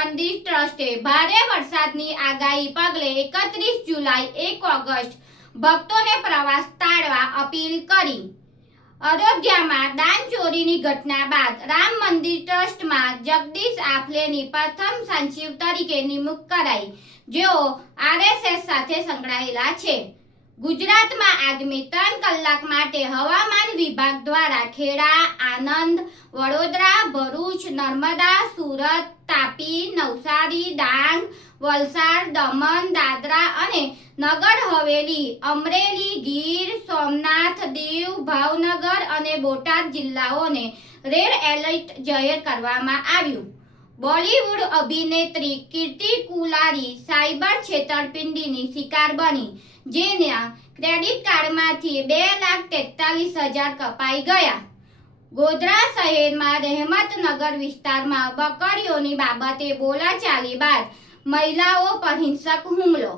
મંદિર ટ્રસ્ટે ભારે વરસાદની આગાહી પગલે 31 જુલાઈ 1 ઓગસ્ટ ભક્તોને પ્રવાસ ટાળવા અપીલ કરી। અયોધ્યામાં દાન ચોરીની ઘટના બાદ રામ મંદિર ટ્રસ્ટમાં જગદીશ આફલેની પ્રથમ સચિવ તરીકે નિમણૂક કરાઈ, જેઓ આરએસએસ સાથે સંકળાયેલા છે। ગુજરાતમાં આગામી 3 કલાક માટે હવામાન વિભાગ દ્વારા ખેડા, આણંદ, વડોદરા, ભરૂચ, નર્મદા, સુરત, તાપી, નવસારી, ડાંગ, વલસાડ, દમણ, દાદરા અને નગર હવેલી, અમરેલી, ગીર સોમનાથ, દીવ, ભાવનગર અને બોટાદ જિલ્લાઓને રેડ એલર્ટ જાહેર કરવામાં આવ્યું। બોલિવૂડ અભિનેત્રી કીર્તિ કુલારી સાયબર છેતરપિંડીની શિકાર બની, જેના ક્રેડિટ કાર્ડમાંથી 2,43,000 કપાઈ ગયા। ગોધરા શહેરમાં રહેમતનગર વિસ્તારમાં બકરીઓની બાબતે બોલાચાલી બાદ મહિલાઓ પર હિંસક હુમલો।